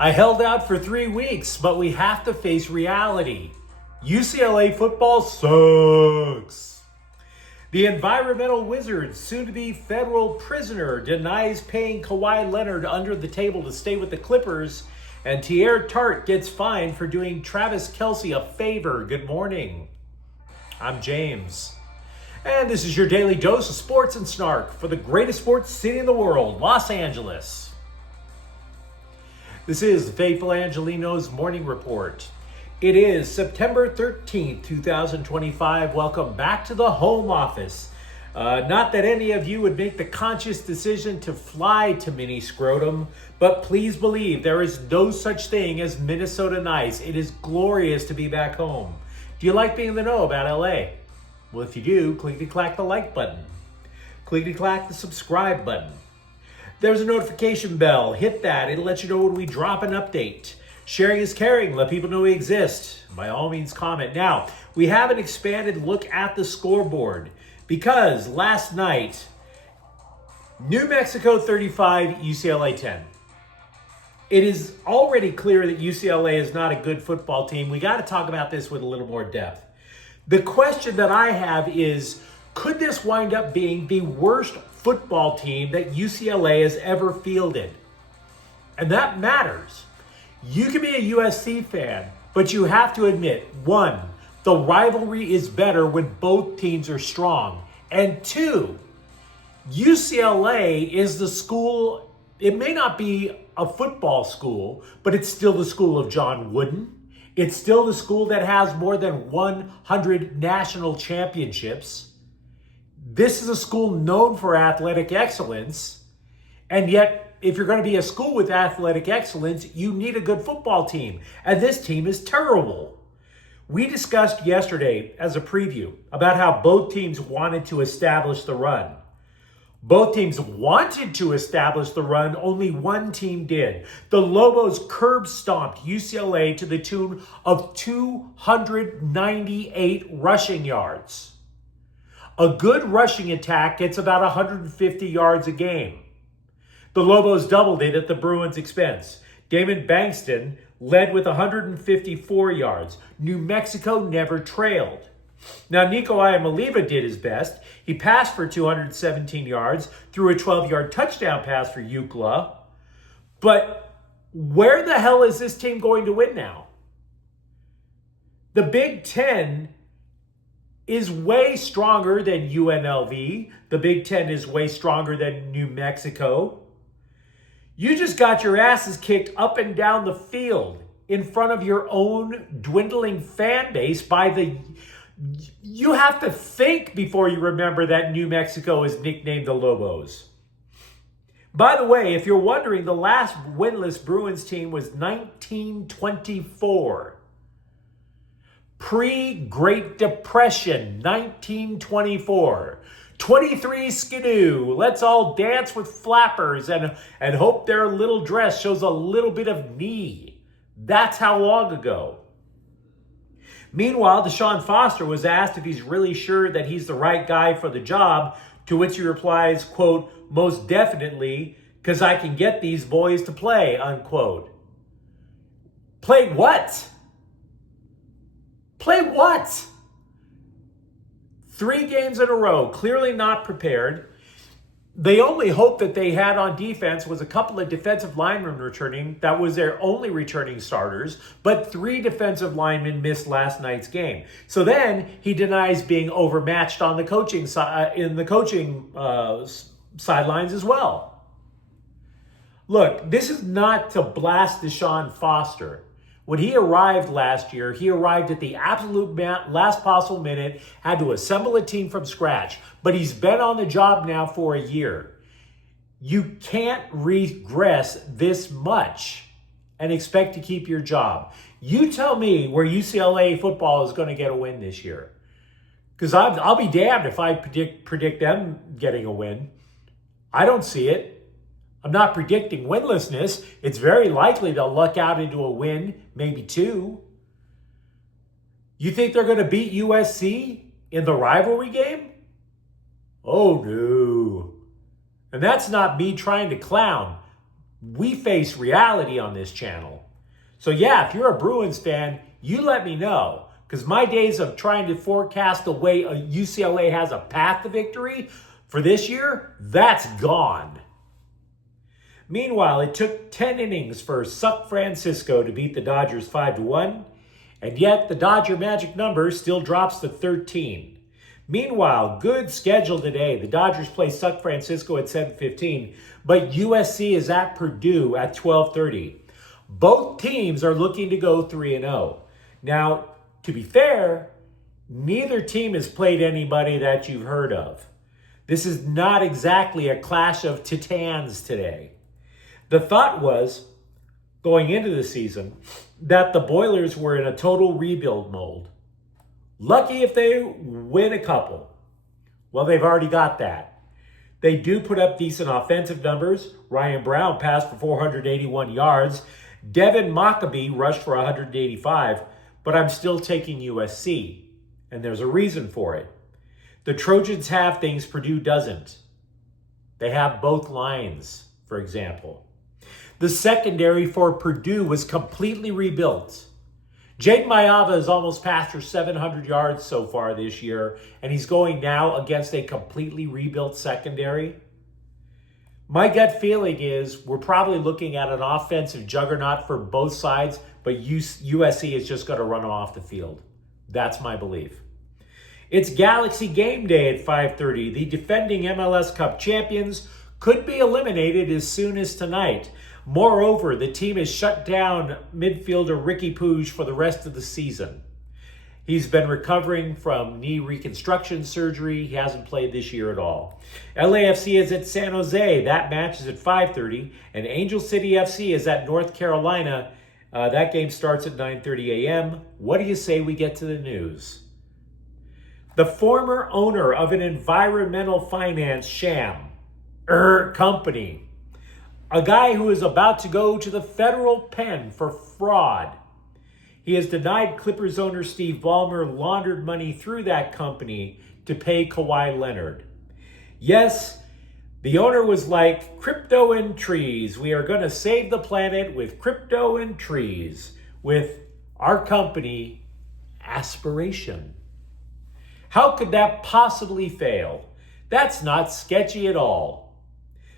I held out for 3 weeks, but we have to face reality. UCLA football sucks. The environmental wizard, soon-to-be federal prisoner, denies paying Kawhi Leonard under the table to stay with the Clippers, and Teair Tart gets fined for doing Travis Kelce a favor. Good morning. I'm James. And this is your daily dose of sports and snark for the greatest sports city in the world, Los Angeles. This is the faithful Angelenos Morning Report. It is September 13th, 2025. Welcome back to the home office. Not that any of you would make the conscious decision to fly to Mini Scrotum, but please believe there is no such thing as Minnesota nice. It is glorious to be back home. Do you like being in the know about LA? Well, if you do, clickety-clack the like button. Clickety-clack the subscribe button. There's a notification bell. Hit that. It'll let you know when we drop an update. Sharing is caring. Let people know we exist. By all means, comment. Now, we have an expanded look at the scoreboard because last night, New Mexico 35, UCLA 10. It is already clear that UCLA is not a good football team. We got to talk about this with a little more depth. The question that I have is, could this wind up being the worst football team that UCLA has ever fielded? And that matters. You can be a USC fan, but you have to admit, one, the rivalry is better when both teams are strong. And two, UCLA is the school, it may not be a football school, but it's still the school of John Wooden. It's still the school that has more than 100 national championships. This is a school known for athletic excellence, and yet if you're going to be a school with athletic excellence, you need a good football team, and this team is terrible. We discussed yesterday as a preview about how both teams wanted to establish the run. Both teams wanted to establish the run, only one team did. The Lobos curb stomped UCLA to the tune of 298 rushing yards. A good rushing attack gets about 150 yards a game. The Lobos doubled it at the Bruins' expense. Damon Bankston led with 154 yards. New Mexico never trailed. Now, Nico Iamaleava did his best. He passed for 217 yards, threw a 12-yard touchdown pass for UCLA. But where the hell is this team going to win now? The Big Ten is way stronger than UNLV. The Big Ten is way stronger than New Mexico. You just got your asses kicked up and down the field in front of your own dwindling fan base by the... You have to think before you remember that New Mexico is nicknamed the Lobos. By the way, if you're wondering, the last winless Bruins team was 1924. Pre-Great Depression, 1924. 23 skidoo. Let's all dance with flappers and hope their little dress shows a little bit of knee. That's how long ago. Meanwhile, Deshaun Foster was asked if he's really sure that he's the right guy for the job, to which he replies, quote, "Most definitely, because I can get these boys to play," unquote. Play what? Play what? 3 games in a row, clearly not prepared. The only hope that they had on defense was a couple of defensive linemen returning. That was their only returning starters. But 3 defensive linemen missed last night's game. So then he denies being overmatched on the coaching sidelines as well. Look, this is not to blast Deshaun Foster. When he arrived last year, he arrived at the absolute last possible minute, had to assemble a team from scratch, but he's been on the job now for a year. You can't regress this much and expect to keep your job. You tell me where UCLA football is going to get a win this year. Because I'll be damned if I predict them getting a win. I don't see it. I'm not predicting winlessness. It's very likely they'll luck out into a win, maybe 2. You think they're going to beat USC in the rivalry game? Oh, no. And that's not me trying to clown. We face reality on this channel. So yeah, if you're a Bruins fan, you let me know. Because my days of trying to forecast the way a UCLA has a path to victory for this year, that's gone. Meanwhile, it took 10 innings for San Francisco to beat the Dodgers 5-1, and yet the Dodger magic number still drops to 13. Meanwhile, good schedule today. The Dodgers play San Francisco at 7:15, but USC is at Purdue at 12:30. Both teams are looking to go 3-0. Now, to be fair, neither team has played anybody that you've heard of. This is not exactly a clash of titans today. The thought was, going into the season, that the Boilers were in a total rebuild mode. Lucky if they win a couple. Well, they've already got that. They do put up decent offensive numbers. Ryan Brown passed for 481 yards. Devin Maccabee rushed for 185. But I'm still taking USC, and there's a reason for it. The Trojans have things Purdue doesn't. They have both lines, for example. The secondary for Purdue was completely rebuilt. Jake Mayava has almost passed for 700 yards so far this year, and he's going now against a completely rebuilt secondary. My gut feeling is we're probably looking at an offensive juggernaut for both sides, but USC is just going to run them off the field. That's my belief. It's Galaxy Game Day at 5:30. The defending MLS Cup champions could be eliminated as soon as tonight. Moreover, the team has shut down midfielder Ricky Puig for the rest of the season. He's been recovering from knee reconstruction surgery. He hasn't played this year at all. LAFC is at San Jose. That match is at 5:30. And Angel City FC is at North Carolina. That game starts at 9:30 a.m. What do you say we get to the news? The former owner of an environmental finance company, a guy who is about to go to the federal pen for fraud. He has denied Clippers owner Steve Ballmer laundered money through that company to pay Kawhi Leonard. Yes, the owner was like, crypto and trees. We are going to save the planet with crypto and trees, with our company, Aspiration. How could that possibly fail? That's not sketchy at all.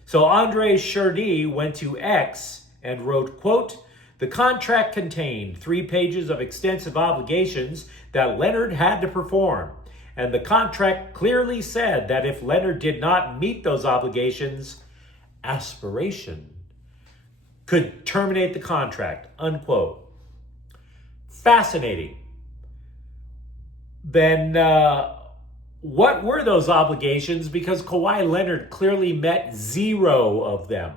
So Andre Chardis went to X and wrote, quote, the contract contained 3 pages of extensive obligations that Leonard had to perform. And the contract clearly said that if Leonard did not meet those obligations, Aspiration could terminate the contract, unquote. Fascinating. Then what were those obligations? Because Kawhi Leonard clearly met 0 of them.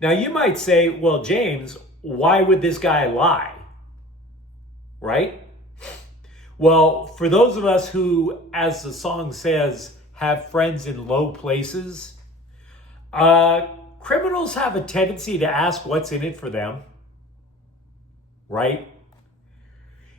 Now you might say, well, James, why would this guy lie? Right? Well, for those of us who, as the song says, have friends in low places, criminals have a tendency to ask what's in it for them. Right?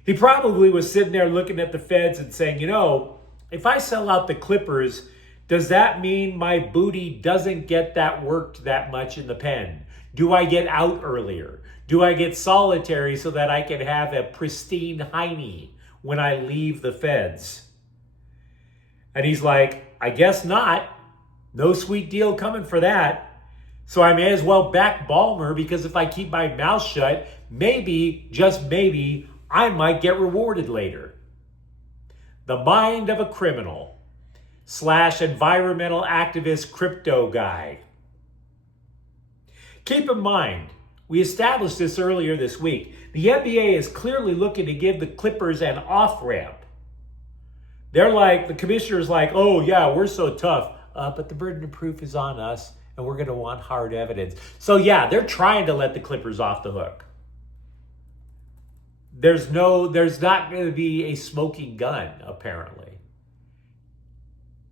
He probably was sitting there looking at the feds and saying, you know, if I sell out the Clippers, does that mean my booty doesn't get that worked that much in the pen? Do I get out earlier? Do I get solitary so that I can have a pristine hiney when I leave the feds? And he's like, I guess not. No sweet deal coming for that. So I may as well back Ballmer, because if I keep my mouth shut, maybe, just maybe, I might get rewarded later. The mind of a criminal / environmental activist crypto guy. Keep in mind, we established this earlier this week. The NBA is clearly looking to give the Clippers an off-ramp. They're like, the commissioner's like, oh yeah, we're so tough, but the burden of proof is on us, and we're going to want hard evidence. So yeah, they're trying to let the Clippers off the hook. There's not going to be a smoking gun, apparently.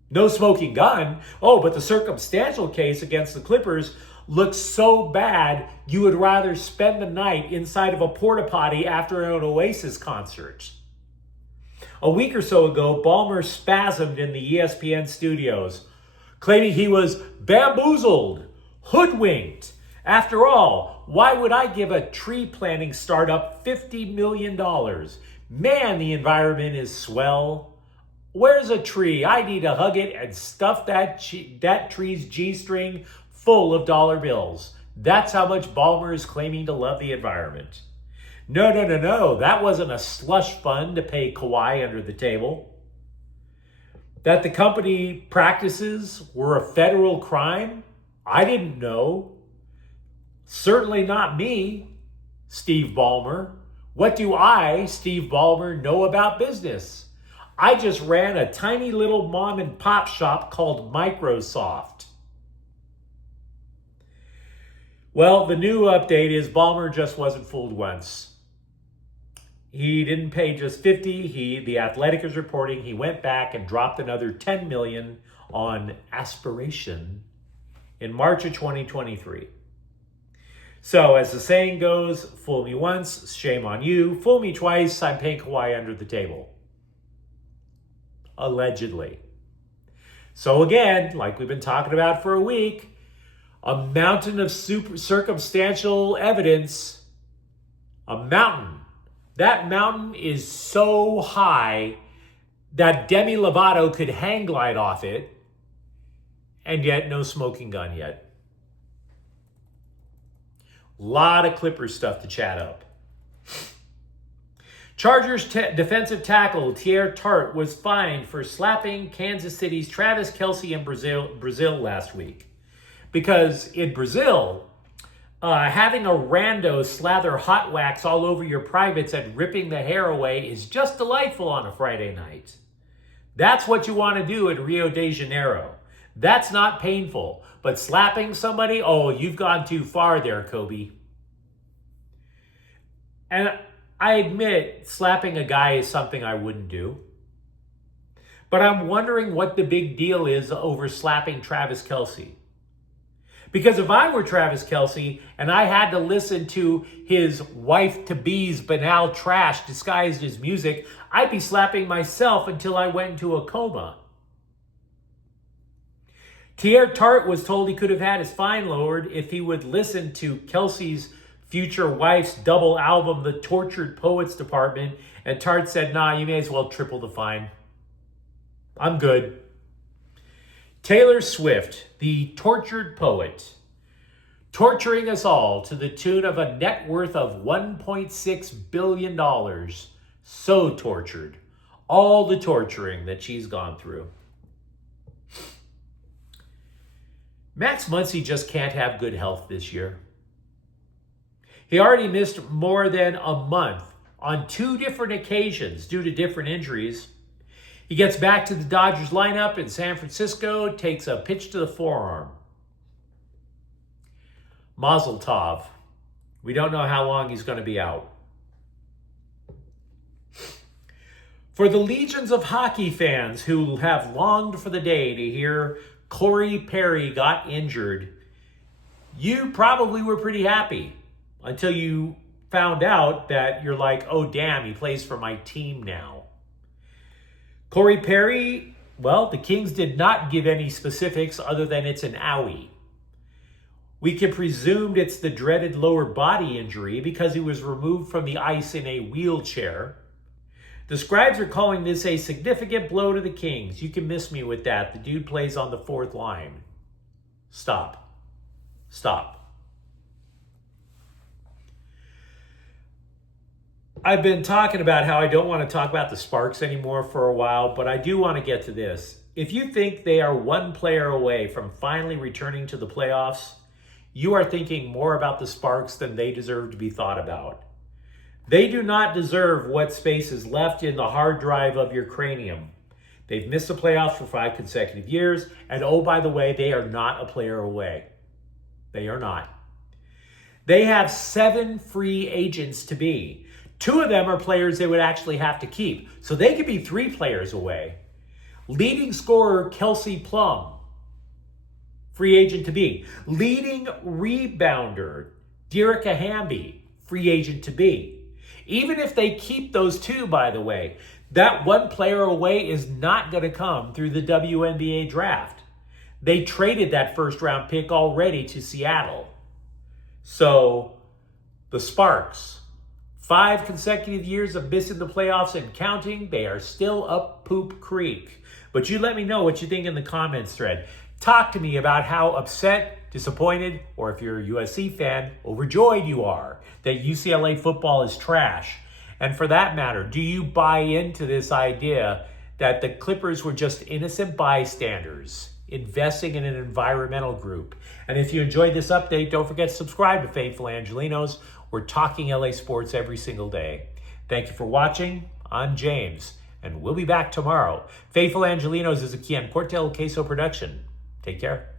No smoking gun. Oh, but the circumstantial case against the Clippers looks so bad, you would rather spend the night inside of a porta potty after an Oasis concert. A week or so ago, Ballmer spasmed in the ESPN studios, claiming he was bamboozled, Hoodwinked. After all, why would I give a tree planting startup $50 million? Man, the environment is swell. Where's a tree? I need to hug it and stuff that tree's G-string full of dollar bills. That's how much Ballmer is claiming to love the environment. No. That wasn't a slush fund to pay Kawhi under the table. That the company practices were a federal crime? I didn't know. Certainly not me, Steve Ballmer. What do I, Steve Ballmer, know about business? I just ran a tiny little mom and pop shop called Microsoft. Well, the new update is Ballmer just wasn't fooled once. He didn't pay just 50. The Athletic is reporting he went back and dropped another 10 million on aspiration in March of 2023. So as the saying goes, fool me once, shame on you. Fool me twice, I'm paying Kawhi under the table. Allegedly. So again, like we've been talking about for a week, a mountain of circumstantial evidence, a mountain. That mountain is so high that Demi Lovato could hang glide off it, and yet no smoking gun yet. Lot of Clippers stuff to chat up. Chargers defensive tackle Teair Tart was fined for slapping Kansas City's Travis Kelce in Brazil last week. Because in Brazil, having a rando slather hot wax all over your privates and ripping the hair away is just delightful on a Friday night. That's what you want to do in Rio de Janeiro. That's not painful. But slapping somebody, oh, you've gone too far there, Kobe. And I admit, slapping a guy is something I wouldn't do. But I'm wondering what the big deal is over slapping Travis Kelce. Because if I were Travis Kelce and I had to listen to his wife-to-be's banal trash disguised as music, I'd be slapping myself until I went into a coma. Teair Tart was told he could have had his fine lowered if he would listen to Kelce's future wife's double album, The Tortured Poets Department, and Tart said, nah, you may as well triple the fine. I'm good. Taylor Swift, the tortured poet, torturing us all to the tune of a net worth of $1.6 billion. So tortured. All the torturing that she's gone through. Max Muncy just can't have good health this year. He already missed more than a month on 2 different occasions due to different injuries. He gets back to the Dodgers lineup in San Francisco, takes a pitch to the forearm. Mazel tov. We don't know how long he's going to be out. For the legions of hockey fans who have longed for the day to hear Corey Perry got injured, you probably were pretty happy until you found out that you're like, oh damn, he plays for my team now. Corey Perry, well, the Kings did not give any specifics other than it's an owie. We can presume it's the dreaded lower body injury because he was removed from the ice in a wheelchair. The scribes are calling this a significant blow to the Kings. You can miss me with that. The dude plays on the 4th line. Stop. I've been talking about how I don't want to talk about the Sparks anymore for a while, but I do want to get to this. If you think they are one player away from finally returning to the playoffs, you are thinking more about the Sparks than they deserve to be thought about. They do not deserve what space is left in the hard drive of your cranium. They've missed the playoffs for 5 consecutive years, and oh, by the way, they are not a player away. They are not. They have 7 free agents to be. 2 of them are players they would actually have to keep. So they could be 3 players away. Leading scorer Kelsey Plum, free agent to be. Leading rebounder Dearica Hamby, free agent to be. Even if they keep those 2, by the way, that 1 player away is not going to come through the WNBA draft. They traded that first round pick already to Seattle. So the Sparks, 5 consecutive years of missing the playoffs and counting, they are still up poop creek. But you let me know what you think in the comments thread. Talk to me about how upset, disappointed, or if you're a USC fan, overjoyed you are that UCLA football is trash. And for that matter, do you buy into this idea that the Clippers were just innocent bystanders investing in an environmental group? And if you enjoyed this update, don't forget to subscribe to Faithful Angelenos. We're talking LA sports every single day. Thank you for watching. I'm James, and we'll be back tomorrow. Faithful Angelenos is a Kian Cortel Queso production. Take care.